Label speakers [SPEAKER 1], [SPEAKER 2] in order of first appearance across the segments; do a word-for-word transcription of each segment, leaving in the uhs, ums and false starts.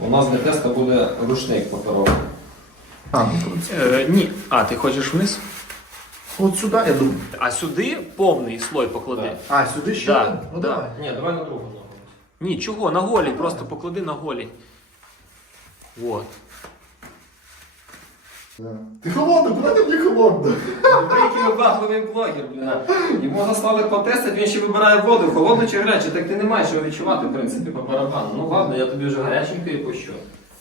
[SPEAKER 1] У нас для тесту буде рушник паперовий.
[SPEAKER 2] А, ну, в принципі.
[SPEAKER 3] Е, ні. А, ти хочеш вниз?
[SPEAKER 2] От сюди, я думаю.
[SPEAKER 3] А сюди повний слой поклади.
[SPEAKER 1] Так.
[SPEAKER 2] А, сюди ще
[SPEAKER 3] Да,
[SPEAKER 2] один? Ну
[SPEAKER 3] да.
[SPEAKER 2] давай.
[SPEAKER 1] Ні, давай на другу ногу.
[SPEAKER 3] Ні, чого, на голій, просто поклади на голій. Вот.
[SPEAKER 2] Да. Ти холодно, куди ти мені холодно?
[SPEAKER 1] Який вибагливий блогер, блін. Йому заслали потестити, він ще вибирає воду, холодну чи гарячу, так ти не маєш його відчувати, в принципі, по барабану. Ну ладно, я тобі вже гаряченький пущу.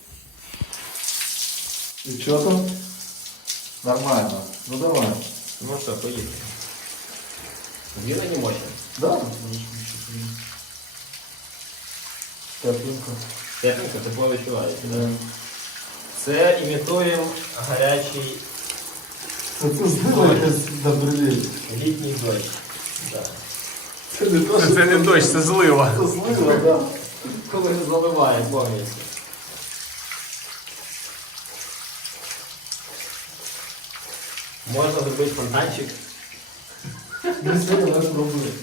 [SPEAKER 2] І що там? Нормально. Ну давай.
[SPEAKER 1] Ну що, поїхали. Віра не може.
[SPEAKER 2] Да? Можеш ще Тепленько.
[SPEAKER 1] Тепленько, тепло відчувається,
[SPEAKER 2] Да.
[SPEAKER 1] так? Це імітуємо гарячий
[SPEAKER 2] Це це злило якесь добрилі.
[SPEAKER 1] літній дощ. Да.
[SPEAKER 2] Це не то, що
[SPEAKER 3] Це не дощ, це злива.
[SPEAKER 2] Це злило, так. Да.
[SPEAKER 1] Коли заливає повністю. Можна зробити фонтанчик.
[SPEAKER 2] Ми сьогодні не зробили.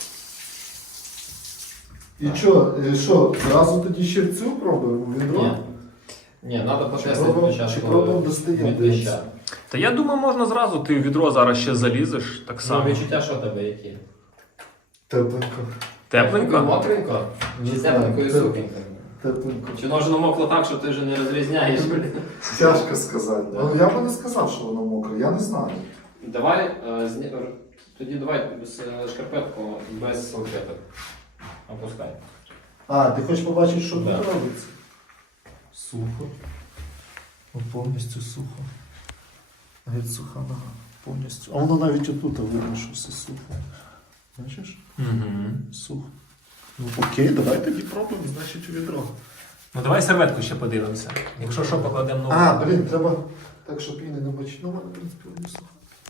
[SPEAKER 2] І що, і що, зразу тоді ще в цю пробуємо? Відро?
[SPEAKER 1] Ні. Ні, треба потестити
[SPEAKER 2] пробуємо-
[SPEAKER 1] спочатку.
[SPEAKER 2] чи пробуємо достаємо,
[SPEAKER 1] від
[SPEAKER 2] дивіться.
[SPEAKER 1] доща.
[SPEAKER 3] Та я думаю, можна зразу, ти в відро зараз ще залізеш, так
[SPEAKER 1] Ну,
[SPEAKER 3] само.
[SPEAKER 1] відчуття що тебе які?
[SPEAKER 2] Тепленько.
[SPEAKER 3] Тепленько?
[SPEAKER 1] Мокренько? Чи
[SPEAKER 2] Не знаю,
[SPEAKER 1] тепленько і
[SPEAKER 2] теп-
[SPEAKER 1] сухенько?
[SPEAKER 2] Тепленько.
[SPEAKER 1] Чи воно ж намокло так, що ти вже не розрізняєш, блін?
[SPEAKER 2] Тяжко сказати.
[SPEAKER 1] Да.
[SPEAKER 2] Ну, я би не сказав, що воно мокре, я не знаю.
[SPEAKER 1] Давай, е, зні- р- тоді давай без е, шкарпетку, без салфеток. Опускай.
[SPEAKER 2] А, ти хочеш побачити, що
[SPEAKER 1] Да.
[SPEAKER 2] тут робиться? Сухо. Ну, повністю сухо. Геть суха нога. Повністю. А воно навіть отут видно, що все сухо. Бачиш?
[SPEAKER 3] Угу.
[SPEAKER 2] Сухо. Ну окей, давай тоді пробуємо, значить, у відро.
[SPEAKER 3] Ну давай серветку ще подивимося. Якщо що, покладемо нову.
[SPEAKER 2] А, блін, треба так, щоб її не намочити. Ну, в мене, в принципі, воно сухо.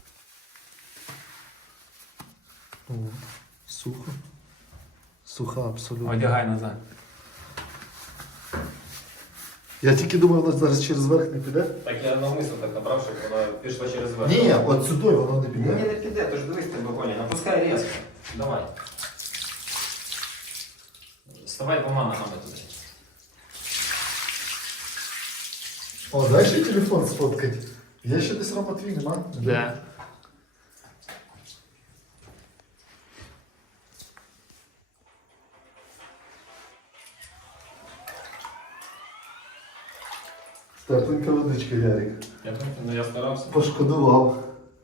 [SPEAKER 2] О, сухо. Суха абсолютно.
[SPEAKER 3] Одягай назад.
[SPEAKER 2] Я тільки думав, воно зараз через верх не піде.
[SPEAKER 1] Так я навмисно так набрав, щоб вона пішла через верх.
[SPEAKER 2] Ні, от сюди воно не
[SPEAKER 1] Ні,
[SPEAKER 2] піде.
[SPEAKER 1] не піде, то ж дивись тебе голі. Напускай різко. Давай. Вставай двома ногами туди.
[SPEAKER 2] О, дай ще телефон сфоткати. Я ще десь Рома твій, нема?
[SPEAKER 3] Де?
[SPEAKER 2] Тепленька водичка, Ярик.
[SPEAKER 1] Я думаю, ну я старався.
[SPEAKER 2] Пошкодував.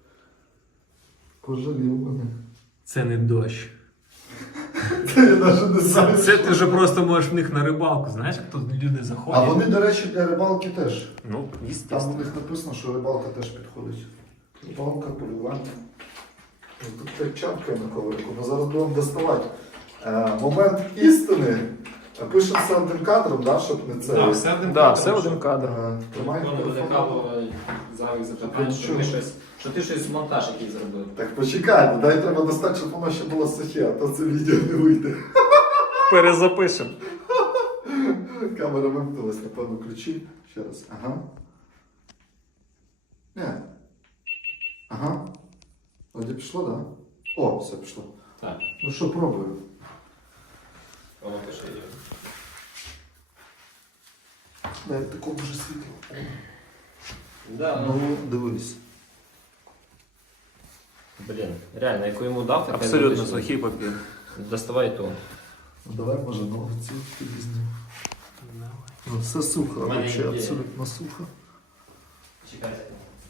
[SPEAKER 2] Пожалів мене.
[SPEAKER 3] Це не дощ.
[SPEAKER 2] Це я навіть не знаю.
[SPEAKER 3] Це ти вже просто можеш в них на рибалку, знаєш, як тут люди
[SPEAKER 2] А
[SPEAKER 3] заходять.
[SPEAKER 2] вони, до речі, для рибалки теж.
[SPEAKER 3] Ну,
[SPEAKER 2] Там у
[SPEAKER 3] естественно.
[SPEAKER 2] них написано, що рибалка теж підходить. Рибалка, полювання. Ну, тут перчатка на коврику. Ми зараз будемо доставати. Е, момент істини. Пишемо все одним кадром, да, щоб не це.
[SPEAKER 1] Так, все один
[SPEAKER 3] Да,
[SPEAKER 1] кадр,
[SPEAKER 3] все
[SPEAKER 1] щоб-
[SPEAKER 3] один кадр.
[SPEAKER 2] Е, Тримай
[SPEAKER 1] Воно буде
[SPEAKER 2] телефон.
[SPEAKER 1] каву зайвих запитань, що ти щось, що ти щось монтаж якийсь зробив.
[SPEAKER 2] Так почекай, ну, дай треба достати, щоб воно ще було сухе, а то це відео не вийде.
[SPEAKER 3] Перезапишемо.
[SPEAKER 2] Камера вимкнулась, напевно, ключі. Ще раз. Ага. Не. Ага. Вроді пішло, так? Да? О, все пішло.
[SPEAKER 1] Так,
[SPEAKER 2] Ну що, пробую.
[SPEAKER 1] воно пише є.
[SPEAKER 2] Дай в такому же світлі.
[SPEAKER 1] Да, ну,
[SPEAKER 2] Ну, дивись.
[SPEAKER 1] блін, реально, яку йому дав, так
[SPEAKER 3] Абсолютно сухий папір.
[SPEAKER 1] Доставай ту.
[SPEAKER 2] Ну давай, може, ноги ці підрізнемо. Ну, все сухо,
[SPEAKER 1] У мене
[SPEAKER 2] взагалі,
[SPEAKER 1] є.
[SPEAKER 2] абсолютно сухо.
[SPEAKER 1] Чекайте.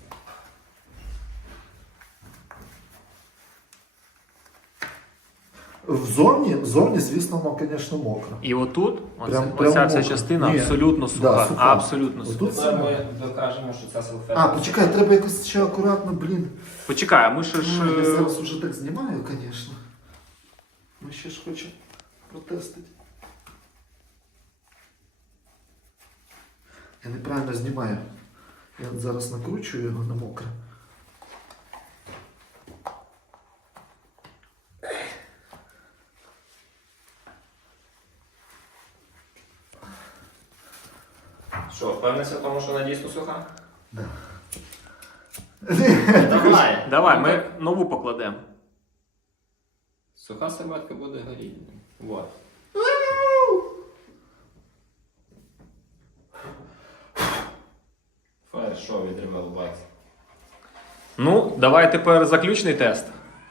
[SPEAKER 2] Взовні, взовні, звісно, воно, звісно, мокро.
[SPEAKER 3] І отут, оце,
[SPEAKER 2] Прям-
[SPEAKER 3] оця
[SPEAKER 2] прямо
[SPEAKER 3] вся
[SPEAKER 2] мокро.
[SPEAKER 3] частина
[SPEAKER 2] Ні.
[SPEAKER 3] абсолютно суха.
[SPEAKER 2] Да, суха.
[SPEAKER 3] Абсолютно
[SPEAKER 2] Отут
[SPEAKER 3] суха.
[SPEAKER 1] Тепер ми докажемо, що це салфетка.
[SPEAKER 2] А, почекай, треба якось ще акуратно, блін.
[SPEAKER 3] Почекай, а ми ще ж.
[SPEAKER 2] Ну, я
[SPEAKER 3] е,
[SPEAKER 2] зараз уже так знімаю, звісно. Ми ще ж хочемо протестити. Я неправильно знімаю. Я от зараз накручую його на мокре.
[SPEAKER 1] Що, впевнився в тому, що вона дійсно суха?
[SPEAKER 2] Да.
[SPEAKER 1] Давай.
[SPEAKER 3] Давай, ми нову покладемо.
[SPEAKER 1] Суха серветка буде горіти. Вот. тепер що від Revel Bikes?
[SPEAKER 3] Ну, давай тепер заключний тест.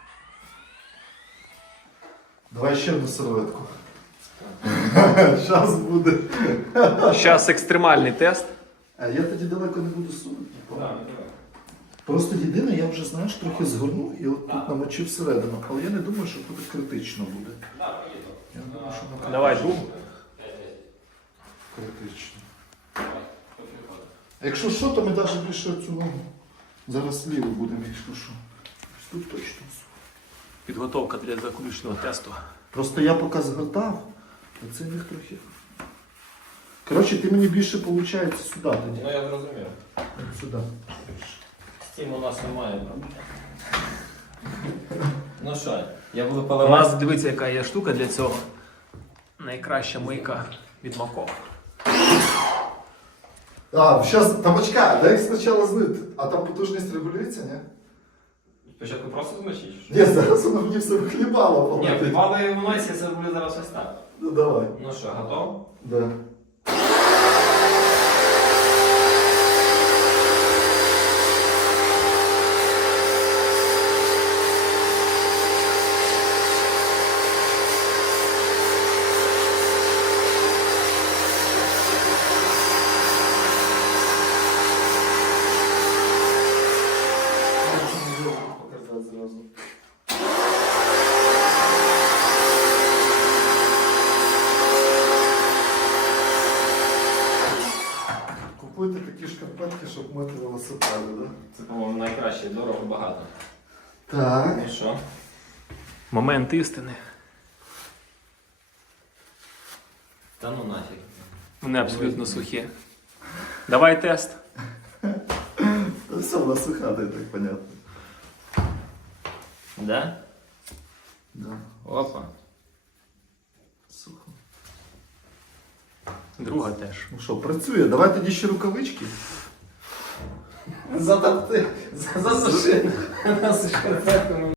[SPEAKER 2] Давай ще одну серветку. Зараз буде.
[SPEAKER 3] Зараз екстремальний тест.
[SPEAKER 2] А я тоді далеко не буду сунути.
[SPEAKER 1] Так, давай.
[SPEAKER 2] Просто єдине, я вже, знаєш, трохи згорнув і от тут намочив всередину. Але я не думаю, що тут критично буде. Я думаю, що воно
[SPEAKER 3] Давай другу.
[SPEAKER 2] критично. А якщо що, то ми навіть більше цю ногу. Зараз ліву будемо, якщо що. Тут точно.
[SPEAKER 3] Підготовка для заключного тесту.
[SPEAKER 2] Просто я поки згортав, а це міг трохи. Коротше, ти мені більше виходить сюди тоді.
[SPEAKER 1] Ну я зрозумів.
[SPEAKER 2] От сюди.
[SPEAKER 1] Стім у нас немає. Ну що, я буду
[SPEAKER 3] У
[SPEAKER 1] поливати.
[SPEAKER 3] нас, дивіться, яка є штука для цього. Найкраща мийка від Маков.
[SPEAKER 2] А, зараз, там очка, дай їх спочатку знити. А там потужність регулюється, ні?
[SPEAKER 1] Спочатку просто змочиш?
[SPEAKER 2] Ні, зараз воно мені все вихлібало.
[SPEAKER 1] Ні, впали в носі, це буде зараз ось так.
[SPEAKER 2] Ну давай.
[SPEAKER 1] Ну що, готов?
[SPEAKER 2] Да. Показати зразу. Купуйте такі шкарпетки, щоб мити велосипеди, да?
[SPEAKER 1] Це, по-моєму, найкраще, дорого, багато.
[SPEAKER 2] Так.
[SPEAKER 1] Ну що?
[SPEAKER 3] Момент істини.
[SPEAKER 1] Та ну нафіг.
[SPEAKER 3] Вони абсолютно сухі. Давай тест.
[SPEAKER 2] Та все, вона суха, та й так понятно.
[SPEAKER 1] Да?
[SPEAKER 2] Да.
[SPEAKER 1] Опа.
[SPEAKER 2] Сухо.
[SPEAKER 3] Друга теж.
[SPEAKER 2] Ну що, працює. Давай тоді ще рукавички.
[SPEAKER 1] Задавти. Засуши. Нас шкарпетками.